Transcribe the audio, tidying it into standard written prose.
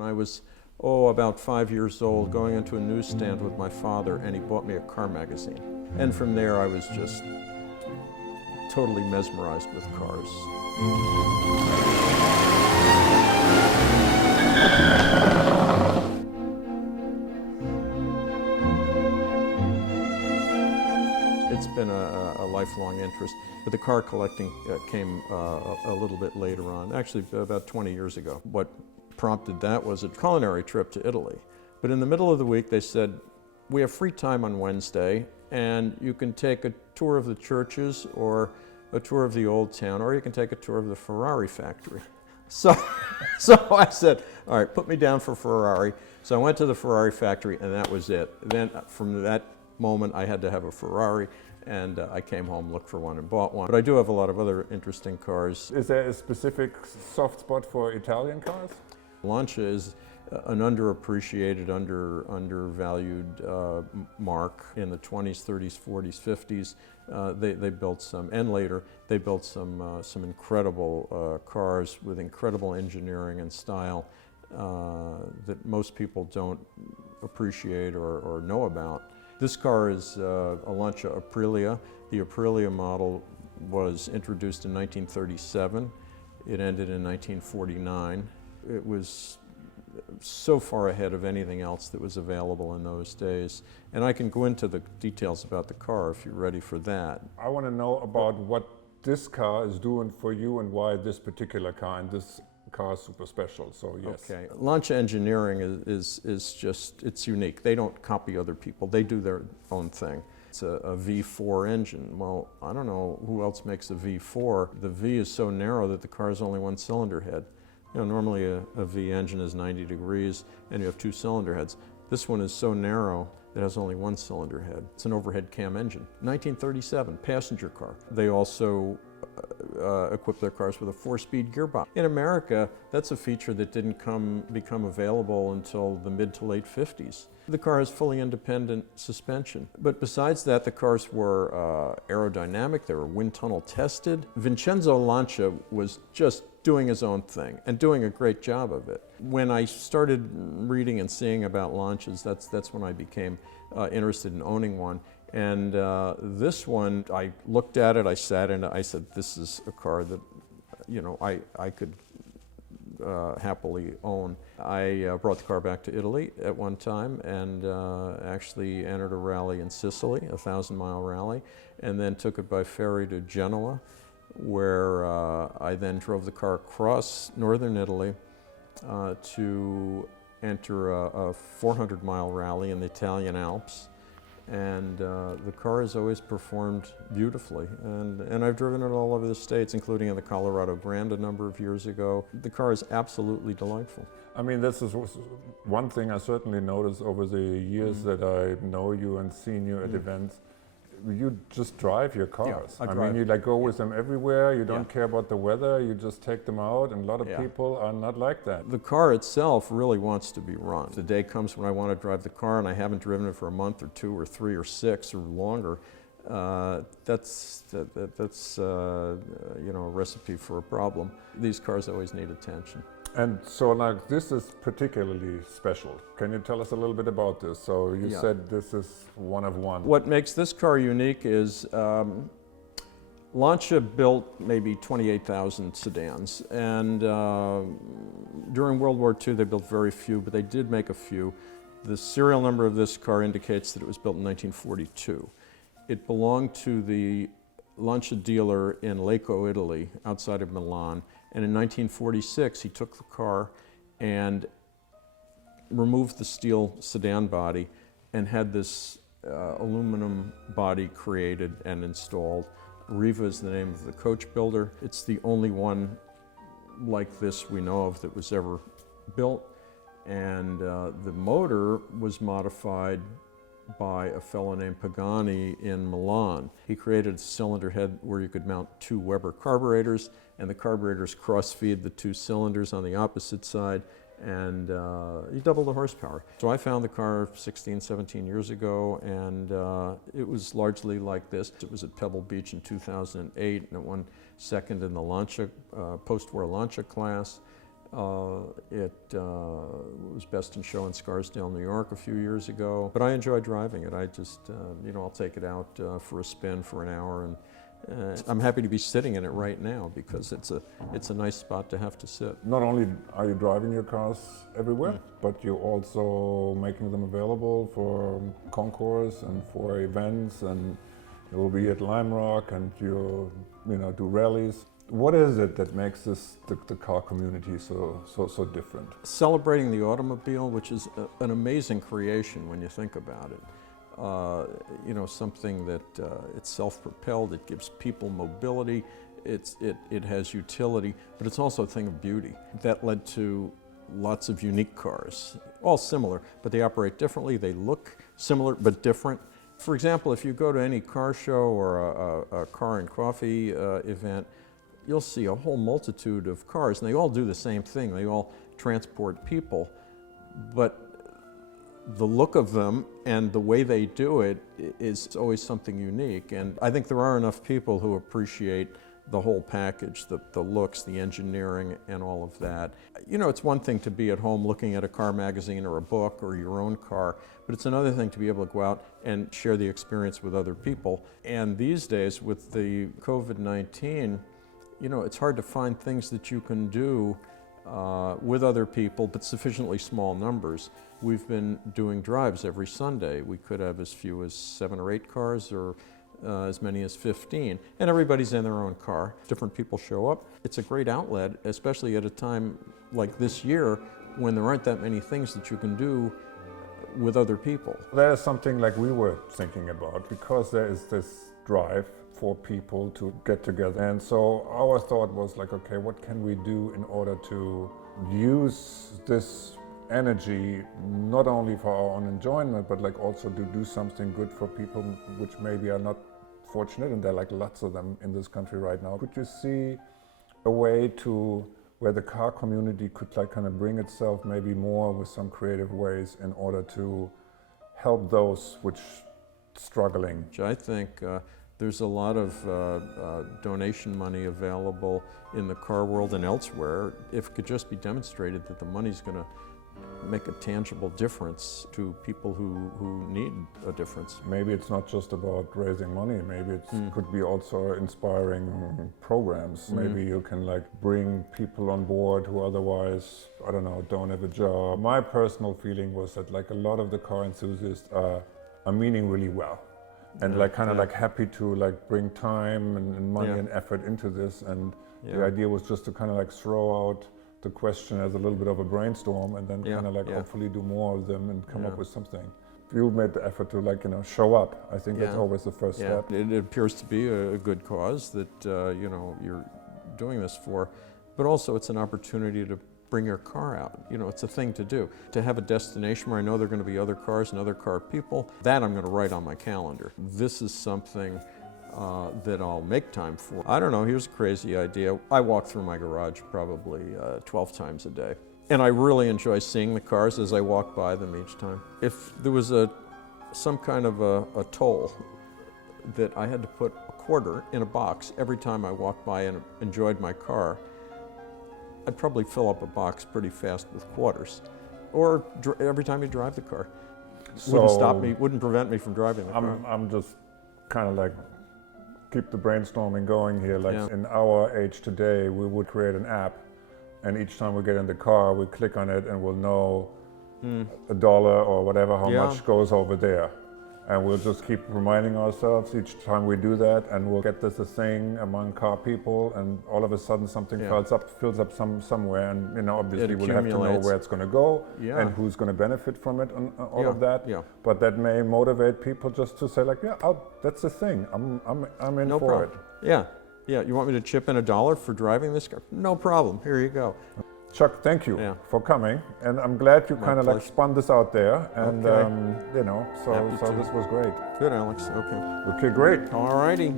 when I was, about 5 years old, going into a newsstand with my father, and he bought me a car magazine. And from there, I was just totally mesmerized with cars. It's been a lifelong interest, but the car collecting came a little bit later on, actually about 20 years ago. What prompted that was a culinary trip to Italy. But in the middle of the week, they said, we have free time on Wednesday, and you can take a tour of the churches or a tour of the old town, or you can take a tour of the Ferrari factory. So I said, all right, put me down for Ferrari. So I went to the Ferrari factory, and that was it. Then from that moment, I had to have a Ferrari, and I came home, looked for one, and bought one. But I do have a lot of other interesting cars. Is there a specific soft spot for Italian cars? Lancia is an underappreciated, undervalued mark. In the 20s, 30s, 40s, 50s, they built some, and later, they built some incredible cars with incredible engineering and style that most people don't appreciate or know about. This car is a Lancia Aprilia. The Aprilia model was introduced in 1937. It ended in 1949. It was so far ahead of anything else that was available in those days. And I can go into the details about the car if you're ready for that. I want to know about what this car is doing for you and why this particular car and this car is super special, so yes. Okay, Lancia engineering is just, it's unique. They don't copy other people, they do their own thing. It's a V4 engine. Well, I don't know who else makes a V4. The V is so narrow that the car is only one cylinder head. You know, normally a V engine is 90 degrees and you have two cylinder heads. This one is so narrow it has only one cylinder head. It's an overhead cam engine. 1937, passenger car. They also equip their cars with a 4-speed gearbox. In America, that's a feature that didn't become available until the mid to late 50s. The car has fully independent suspension. But besides that, the cars were aerodynamic, they were wind tunnel tested. Vincenzo Lancia was just doing his own thing and doing a great job of it. When I started reading and seeing about Lancias, that's when I became interested in owning one. And this one, I looked at it, I sat in it, I said, this is a car that, you know, I could happily own. I brought the car back to Italy at one time and actually entered a rally in Sicily, a 1,000-mile rally, and then took it by ferry to Genoa, where I then drove the car across northern Italy to enter a 400-mile rally in the Italian Alps. And the car has always performed beautifully. And I've driven it all over the States, including in the Colorado Grand a number of years ago. The car is absolutely delightful. I mean, this is one thing I certainly noticed over the years that I know you and seen you at events. You just drive your cars. Yeah, I mean, you like go with them everywhere. You don't care about the weather. You just take them out. And a lot of Yeah. people are not like that. The car itself really wants to be run. The day comes when I want to drive the car and I haven't driven it for a month or 2 or 3 or 6 or longer. That's you know, a recipe for a problem. These cars always need attention. And so like this is particularly special. Can you tell us a little bit about this? So you said this is one of one. What makes this car unique is Lancia built maybe 28,000 sedans, and during World War II they built very few, but they did make a few. The serial number of this car indicates that it was built in 1942. It belonged to the Lancia dealer in Lecco, Italy, outside of Milan. And in 1946, he took the car and removed the steel sedan body and had this aluminum body created and installed. Riva is the name of the coach builder. It's the only one like this we know of that was ever built. And the motor was modified by a fellow named Pagani in Milan. He created a cylinder head where you could mount 2 Weber carburetors, and the carburetors cross-feed the 2 cylinders on the opposite side, and you double the horsepower. So I found the car 16, 17 years ago, and it was largely like this. It was at Pebble Beach in 2008, and it won second in the Lancia, post-war Lancia class. It was best in show in Scarsdale, New York a few years ago. But I enjoy driving it. I just, I'll take it out for a spin for an hour, and I'm happy to be sitting in it right now because it's a nice spot to have to sit. Not only are you driving your cars everywhere, but you're also making them available for concours and for events, and you will be at Lime Rock and you do rallies. What is it that makes the car community so different? Celebrating the automobile, which is an amazing creation when you think about it. Something that it's self-propelled, it gives people mobility, it has utility, but it's also a thing of beauty. That led to lots of unique cars, all similar, but they operate differently, they look similar but different. For example, if you go to any car show or a car and coffee event, you'll see a whole multitude of cars, and they all do the same thing. They all transport people, but the look of them and the way they do it is always something unique. And I think there are enough people who appreciate the whole package, the looks, the engineering, and all of that. It's one thing to be at home looking at a car magazine or a book or your own car, but it's another thing to be able to go out and share the experience with other people. And these days, with the COVID-19, it's hard to find things that you can do with other people, but sufficiently small numbers. We've been doing drives every Sunday. We could have as few as 7 or 8 cars, or as many as 15, and everybody's in their own car. Different people show up. It's a great outlet, especially at a time like this year when there aren't that many things that you can do with other people. That is something like we were thinking about, because there is this drive for people to get together. And so our thought was like, okay, what can we do in order to use this energy not only for our own enjoyment, but like also to do something good for people which maybe are not fortunate, and there are like lots of them in this country right now. Could you see a way to where the car community could like kind of bring itself maybe more with some creative ways in order to help those which struggling? I think there's a lot of donation money available in the car world and elsewhere. If it could just be demonstrated that the money's going to make a tangible difference to people who need a difference. Maybe it's not just about raising money, maybe it could be also inspiring programs. Maybe you can like bring people on board who otherwise, I don't know, don't have a job. My personal feeling was that like a lot of the car enthusiasts are meaning really well. And like kind of like happy to like bring time and money and effort into this, and the idea was just to kind of like throw out the question as a little bit of a brainstorm, and then kind of like hopefully do more of them and come up with something. You made the effort to like show up. I think that's always the first step. It appears to be a good cause that you're doing this for, but also it's an opportunity to bring your car out. It's a thing to do. To have a destination where I know there are going to be other cars and other car people, that I'm going to write on my calendar. This is something that I'll make time for. I don't know, here's a crazy idea. I walk through my garage probably 12 times a day. And I really enjoy seeing the cars as I walk by them each time. If there was some kind of a toll that I had to put a quarter in a box every time I walked by and enjoyed my car, I'd probably fill up a box pretty fast with quarters. Or every time you drive the car. Wouldn't prevent me from driving the car. I'm just kind of like keep the brainstorming going here. Like in our age today, we would create an app, and each time we get in the car, we click on it and we'll know $1 or whatever, how much goes over there. And we'll just keep reminding ourselves each time we do that, and we'll get this a thing among car people, and all of a sudden something fills up somewhere, and obviously we'll have to know where it's going to go and who's going to benefit from it and all of that. But that may motivate people just to say like, that's the thing. I'm in for it. Yeah. You want me to chip in $1 for driving this car? No problem. Here you go. Chuck, thank you for coming, and I'm glad you kind of like spun this out there, and so this was great. Good, Alex. Okay. Okay, great. All righty.